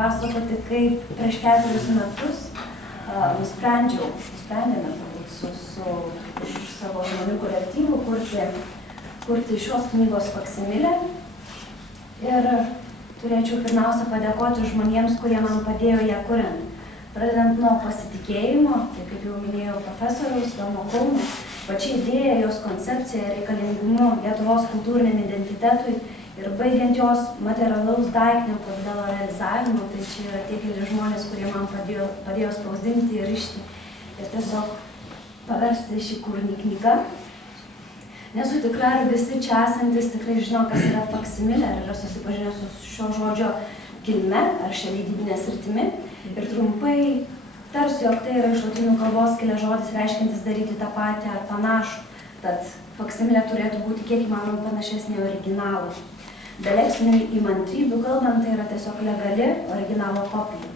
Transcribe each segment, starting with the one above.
papasakoti, kaip prieš 4 metus nusprendėme su savo žmonių kolektyvu kurti šios knygos faksimilę. Ir turėčiau pirmiausia padėkoti žmonėms, kurie man padėjo ją kuriant. Pradedant nuo pasitikėjimo, tai kaip jau minėjau profesoriaus Domo Kauno, pačia idėja, jos koncepcija, reikalingumu Lietuvos kultūriniam identitetui ir baigiant jos materialaus daiktinio pavidalo realizavimu, tai čia yra tie keli žmonės, kurie man padėjo spausdinti ir rišti ir tiesiog paversti šį kūrinį knygą. Nesu tikra, ar visi čia esantis tikrai žino, kas yra faksimilė, ar yra susipažinę su šio žodžio kilme, ar šia leidybinė sritimi. Ir trumpai tarsiu, jog tai yra iš lotynų kalbos kilęs žodis reiškiantis daryti tą patį ar panašų. Tad faksimilė turėtų būti kiek įmanoma panašesnė į originalą. Be leksinių įmantrybių kalbant, tai yra tiesiog legali originalo kopija.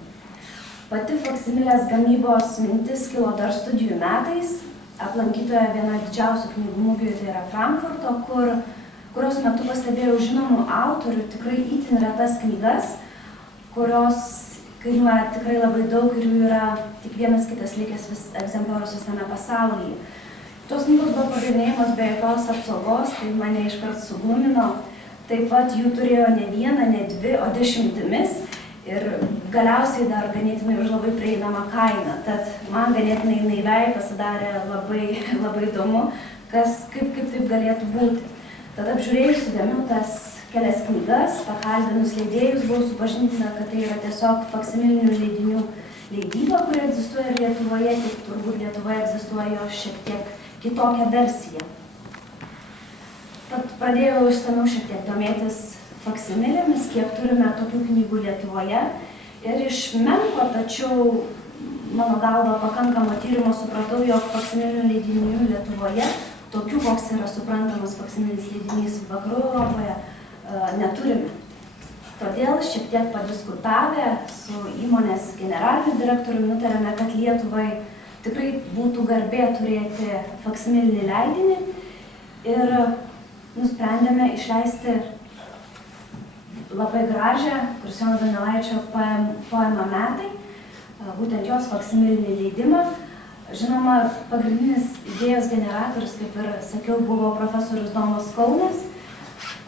Pati faksimilės gamybos mintis kilo dar studijų metais. Aplankytoje viena didžiausių knygų mugių, tai yra Frankfurto, kurios metu pastebėjau žinomų autorių tikrai itin retas knygas, kurios kainuoja tikrai labai daug ir jų yra tik vienas kitas likęs egzempliorius visame pasaulyje. Tos knygos buvo pardavinėjamos be jokios apsaugos, tai mane iškart suglumino. Taip pat jų turėjo ne vieną, ne dvi, o 10 ir galiausiai dar ganėtinai už labai prieinamą kainą. Tad man ganėtinai naiviai pasidarė labai įdomu, kaip taip galėtų būti. Tad apžiūrėjus įdomiau tas kelias knygas, pakalbinus leidėjus, buvau supažintina, kad tai yra tiesiog faksimilinių leidinių leidyba, kuri egzistuoja ir Lietuvoje, tik turbūt Lietuvoje egzistuoja jo šiek tiek kitokia versija. Tad pradėjau išsamiau šiek tiek domėtis faksimilėmis, kiek turime tokių knygų Lietuvoje. Ir iš menko, tačiau mano galva pakankamo tyrimo supratau, jog faksimilinių leidinių Lietuvoje, tokių, koks yra suprantamas faksimilinis leidinys Vakarų Europoje, neturime. Todėl šiek tiek padiskutavę su įmonės generaliniu direktoriumi nutarėme, kad Lietuvai tikrai būtų garbė turėti faksimilinį leidinį ir nusprendėme išleisti labai gražią Kristijono Donelaičio poemą Metai, būtent jos faksimilinį leidimą. Žinoma, pagrindinis idėjos generatorius, kaip ir sakiau, buvo profesorius Domas Kaunas,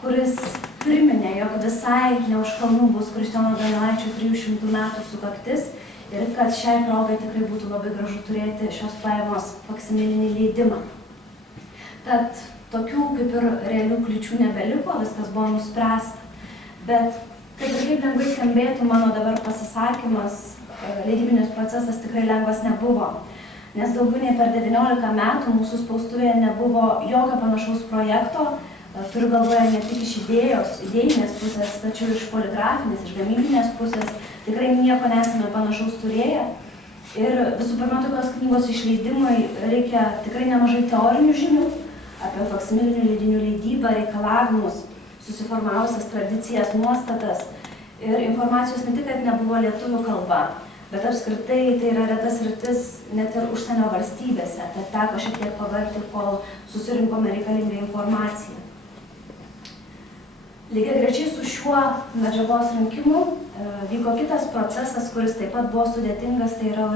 kuris priminė, jog visai ne už kalnų bus Kristijono Donelaičio 300 metų sukaktis ir kad šiai progai tikrai būtų labai gražu turėti šios poemos faksimilinį leidimą. Tad tokių kaip ir realių kliūčių nebeliko, viskas buvo nuspręsta. Bet kad ir kaip lengvai skambėtų mano dabar pasisakymas, leidybinis procesas tikrai lengvas nebuvo. Nes daugiau nei per 19 metų mūsų spaustuvėje nebuvo jokio panašaus projekto. Turiu galvoje ne tik iš idėjinės pusės, tačiau iš poligrafinės, iš gamybinės pusės. Tikrai nieko nesame panašaus turėję. Ir visų pirma, tokios knygos išleidimui reikia tikrai nemažai teorinių žinių apie faksimilinių leidinių leidybą, reikalavimus, susiformavusias tradicijas, nuostatas. Ir informacijos ne tik, kad nebuvo lietuvių kalba, bet apskritai tai yra reta sritis net ir užsienio valstybėse. Tad teko šiek tiek pavargti, kol susirinkome reikalingą informaciją. Lygiagrečiai su šiuo medžiagos rinkimu vyko kitas procesas, kuris taip pat buvo sudėtingas, tai yra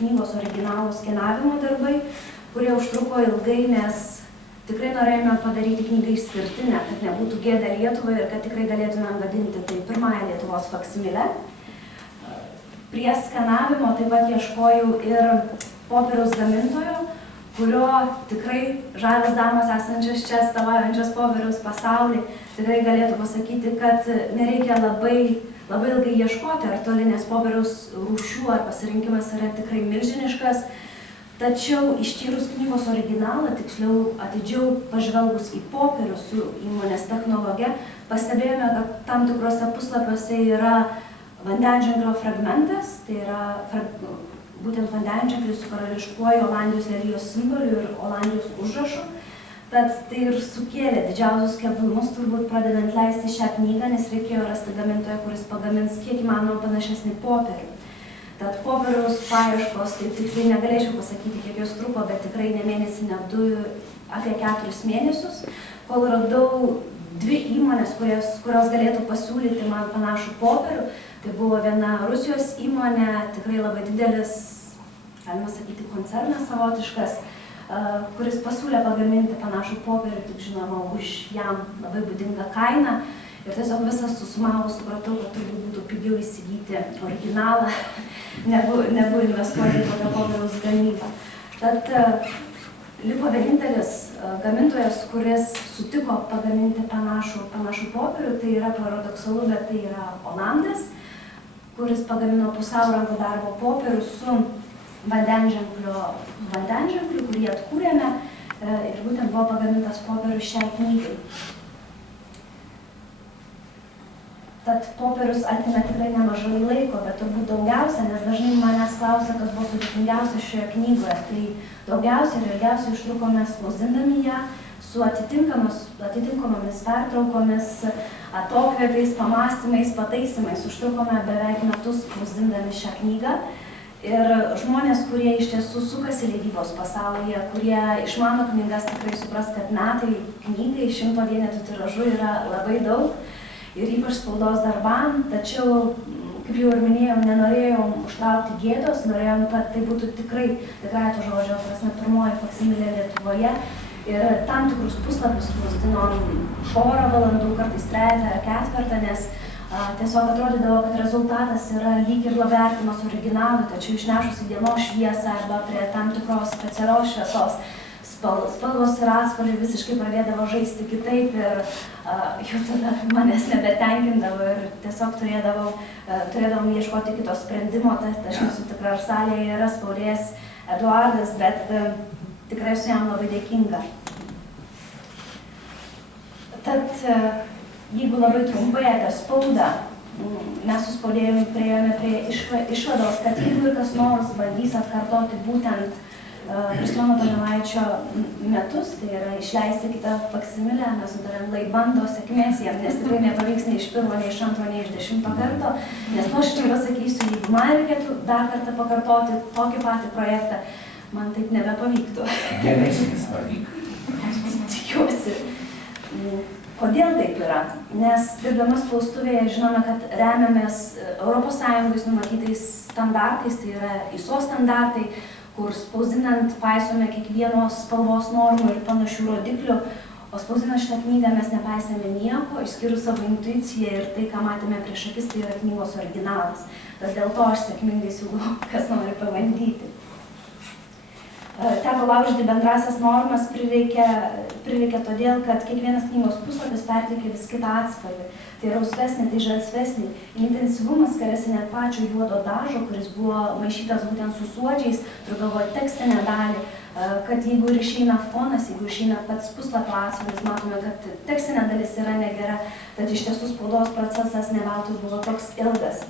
knygos originalų skenavimo darbai, kurie užtruko ilgai, nes tikrai norėjome padaryti knygą išskirtinę, kad nebūtų gėda Lietuvai ir kad tikrai galėtume vadinti tai pirmąją Lietuvos faksimilę. Prie skenavimo taip pat ieškojau ir popieriaus gamintojo, kurio tikrai žavios damos esančios čia atstovaujančios popieriaus pasaulį tikrai galėtų pasakyti, kad nereikia labai ilgai ieškoti ar toli, nes popieriaus rūšių ar pasirinkimas yra tikrai milžiniškas. Tačiau ištyrus knygos originalą, tiksliau atidžiau pažvelgus į popierių su įmonės technologe, pastebėjome, kad tam tikrose puslapiuose yra vandenženklio fragmentas, tai yra būtent vandenženklis su karališkuoju Olandijos lelijos simboliu ir Olandijos užrašu. Tad tai ir sukėlė didžiausius keblinumus, turbūt pradedant leisti šią knygą, nes reikėjo rasti gamintoją, kuris pagamins kiek įmanoma panašesnį popierių. Tad popieriaus paieškos, taip tiksliai negalėčiau pasakyti, kiek jos truko, bet tikrai ne mėnesį, ne 2, apie 4 mėnesius, kol radau 2 įmonės, kurios galėtų pasiūlyti man panašų popierių. Tai buvo viena Rusijos įmonė, tikrai labai didelis, galima sakyti, koncernas savotiškas, kuris pasiūlė pagaminti panašų popierių, tik žinoma, už jam labai būdingą kainą. Ir tiesiog visas susumavus supratau, kad turbūt būtų pigiau įsigyti originalą, negu investuoti į tokio popieriaus gamybą. Tad liko vienintelis gamintojas, kuris sutiko pagaminti panašų popierių, tai yra paradoksalu, bet tai yra Olandas, kuris pagamino pusiau rankų darbo popierių su vandenženkliu, kurį atkūrėme, ir būtent buvo pagamintas popierius šiai knygai. Tad popierius atima tikrai nemažai laiko, bet turbūt daugiausia, nes dažnai manęs klausia, kas buvo sudėtingiausia šioje knygoje. Tai daugiausia ir ilgiausiai užtrukome spausdindami ją, su atitinkamomis pertraukomis, atokvėpiais, pamastymais, pataisimais. Užtrukome beveik metus spausdindami šią knygą. Ir žmonės, kurie iš tiesų sukasi leidybos pasaulyje, kurie išmano knygas, tikrai supras, kad metai knygai 100 vienetų tiražu yra labai daug. Ir ypač spaudos darbam, tačiau, kaip jau ir minėjau, nenorėjom užtraukti gėdos, norėjom, kad tai būtų tikrai to žodžio prasme pirmoji faksimilė Lietuvoje. Ir tam tikrus puslapius spausdinom porą valandų, kartais 3 ar 4, nes tiesiog atrodydavo, kad rezultatas yra lyg ir labai artimas originalui, tačiau išnešus į dienos šviesą arba prie tam tikros specialios šviesos, spalvos ir atspalviai visiškai pradėdavo žaisti kitaip ir jau tada manęs nebetenkindavo ir tiesiog turėdavom ieškoti kito sprendimo. Aš nesu tikra, ar salėje yra spaudėjas Eduardas, bet tikrai esu jam labai dėkinga. Tad, jeigu labai trumpai apie spaudą, mes su spaudėjumi priėjome prie išvados, kad jeigu ir kas nors bandys atkartoti būtent Kristijono Donelaičio metus, tai yra išleisti kitą faksimilę, mes nutarėm, lai bando sėkmės jam, nes tikrai nepavyks nei iš pirmo, nei iš antro, nei iš 10 karto, nes nuoširdžiai pasakysiu, jeigu man reikėtų dar kartą pakartoti tokį patį projektą, man taip nebepavyktų. Gerai, šis pavyko. Aš tikiuosi. Kodėl taip yra? Nes dirbdama spaustuvėje žinome, kad remiamės ES numatytais standartais, tai yra ISO standartai, kur spausdinant paisome kiekvienos spalvos normų ir panašių rodiklių, o spausdinant šitą knygą mes nepaisėme nieko, išskyrus savo intuiciją ir tai, ką matėme prieš akis, tai yra knygos originalas. Tad dėl to aš sėkmingai siūlau, kas nori pabandyti. Teko laužyti bendrasias normas prireikia todėl, kad kiekvienas knygos puslapis perteikia vis kitą atspalvį. Tai rausvesnį, tai žalsvesnį. Intensyvumas skiriasi net pačio juodo dažo, kuris buvo maišytas būtent su suodžiais, turiu galvoje tekstinę dalį, kad jeigu ir išeina fonas, jeigu išeina pats puslapio atspalvis, matome, kad tekstinė dalis yra negera, tad iš tiesų spaudos procesas ne veltui buvo toks ilgas.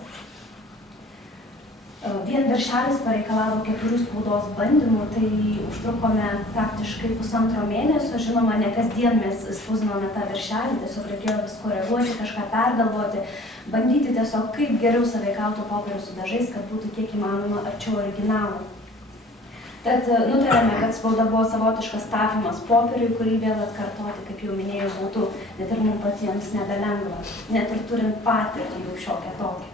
Vien viršelis pareikalavo 4 spaudos bandymų, tai užtrukome praktiškai 1,5 mėnesio. Žinoma, ne kasdien mes spausdinome tą viršelį, tiesiog reikėjo vis koreguoti, kažką pergalvoti, bandyti tiesiog kaip geriau sąveikauti popierių su dažais, kad būtų kiek įmanoma arčiau originalo. Tad nutarėme, kad spauda buvo savotiškas tapimas popieriui, kurį vėl atkartoti, kaip jau minėjau, būtų net ir mums patiems nebelengva, net ir turint patirtį jau šiokią tokią.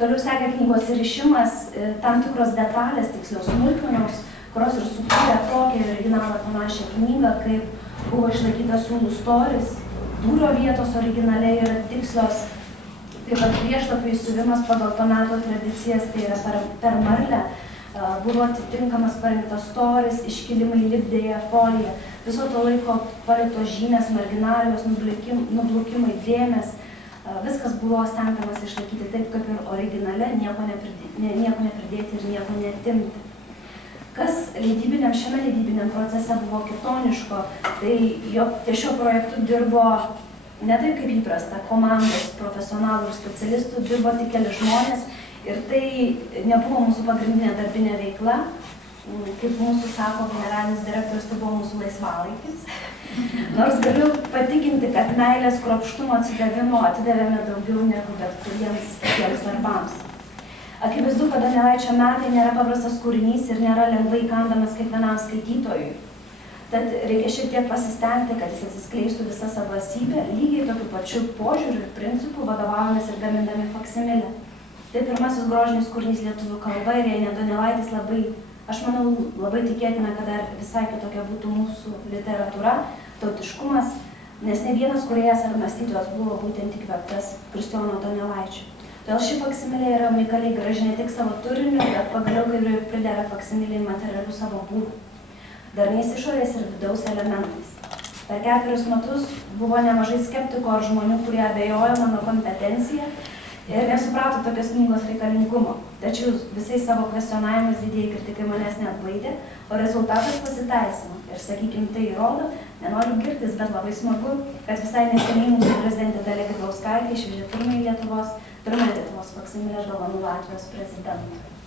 Toliau sekė knygos įrišimas, tam tikros detalės, tiksliau smulkmenos, kurios ir sukūrė tokį originalą panašią knygą, kaip buvo išlaikytas siūlų storis, dūrio vietos originaliai yra tikslios, taip pat priešlapių įsiuvimas pagal to meto tradicijas, tai yra per marlę, buvo atitinkamas parinktas storis, iškilimai lipdėje folija, viso to laiko paliktos žymės, marginalijos, nublukimai, dėmės. Viskas buvo stengtamas išlaikyti taip, kaip ir originale, nieko nepridėti ir nieko neatimti. Kas šiame leidybiniam procese buvo kitoniško, tai ties šio projektu dirbo ne taip kaip įprasta, komandos profesionalų ir specialistų, dirbo tik keli žmonės ir tai nebuvo mūsų pagrindinė darbinė veikla. Kaip mūsų sako generalinis direktorius, tai buvo mūsų laisvalaikis. Nors galiu patikinti, kad meilės kruopštumo atsidavimo atidavėme daugiau negu bet kuriems kitiems darbams. Akivaizdu, kad Donelaičio metai nėra paprastas kūrinys ir nėra lengvai įkandamas kiekvienam skaitytojui. Tad reikia šiek tiek pasistengti, kad jis atsiskleistų visą savo esybę, lygiai tokiu pačiu požiūriu ir principu vadovaujamės ir gamindami faksimilę. Tai pirmasis grožinis kūrinys lietuvių kalba ir jei ne Donelaitis aš manau, labai tikėtina, kad dar visai kitokia būtų mūsų literatūra, tautiškumas, nes ne vienas kūrėjas ar mąstytojas buvo būtent įkvėptas Kristijono Donelaičio. Todėl ši faksimilė yra unikaliai graži ne tik savo turiniu, bet pagaliau kaip ir pridera faksimilį materialių savo būdų, darniais išorės ir vidaus elementais. Per 4 metus buvo nemažai skeptikų ar žmonių, kurie abejojo mano kompetenciją ir nesuprato tokios knygos reikalingumo. Tačiau visais savo kvestionavimais didieji kritikai manęs neatbaidė, o rezultatas pasiteisino. Ir sakykime, tai įrodo, nenoriu girtis, bet labai smagu, kad visai neseniai mūsų prezidentė Dalia Grybauskaitė išvežė pirmąjį Lietuvos faksimilę dovanų Latvijos prezidentui.